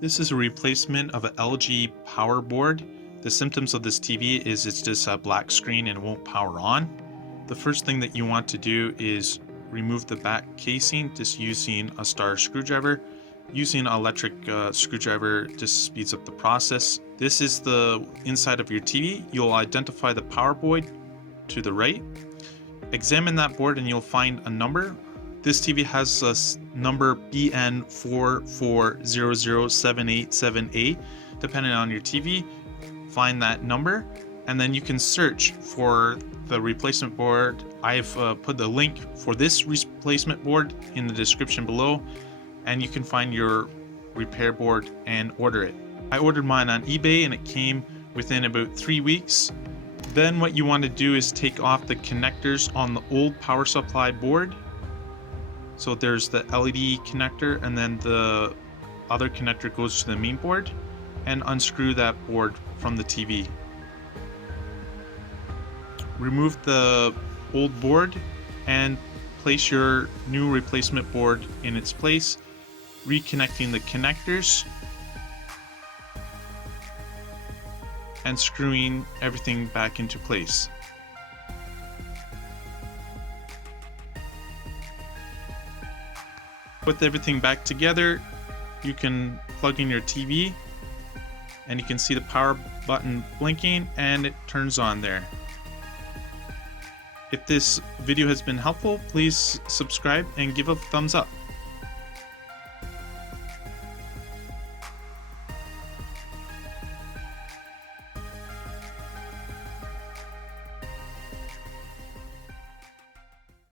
This is a replacement of an LG power board. The symptoms of this TV is it's just a black screen and it won't power on. The first thing that you want to do is remove the back casing just using a star screwdriver. Using an electric screwdriver just speeds up the process. This is the inside of your TV. You'll identify the power board to the right. Examine that board and you'll find a number. This TV has a number BN4400787A. Depending on your TV, find that number and then you can search for the replacement board. I've put the link for this replacement board in the description below, and you can find your repair board and order it. I ordered mine on eBay and it came within about 3 weeks. Then what you want to do is take off the connectors on the old power supply board. So there's the LED connector and then the other connector goes to the main board, and unscrew that board from the TV. Remove the old board and place your new replacement board in its place, reconnecting the connectors and screwing everything back into place. With everything back together, you can plug in your TV and you can see the power button blinking and it turns on there. If this video has been helpful, please subscribe and give a thumbs up.